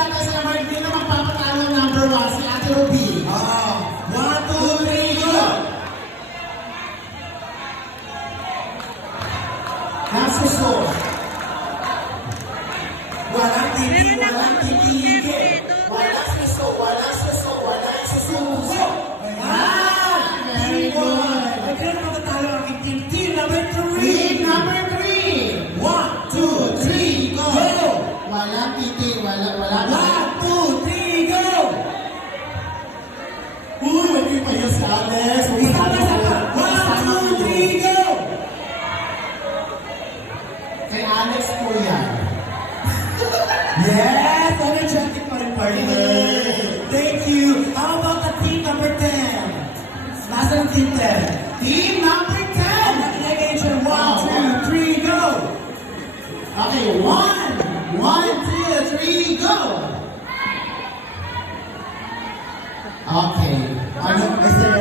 natin sa number 3 na magpapatalo ng number 1, si Ate Ruby. 1, 2, 3, go! Nasuso. Walang titig, walang titigil. Walang suso, walang suso, walang sususo. Ayan! Very good. Nagkaroon na matatalo ang aking team. Team number 3. Team number 3. 1, 2, 3, go! Walang titig, walang 1, 2, 3, go! Uy, hindi pa yun sa Alex. Isa pa. 1, 2, 3, go! Kay Alex po yan. Yes! Energetic pa rin partner. Thank you. How about the team number 10? Nasaan ang team 10? Team number 10. Negation 1, 2, 3, go! Okay, 1, 2, 3, go! Okay. Ano, is there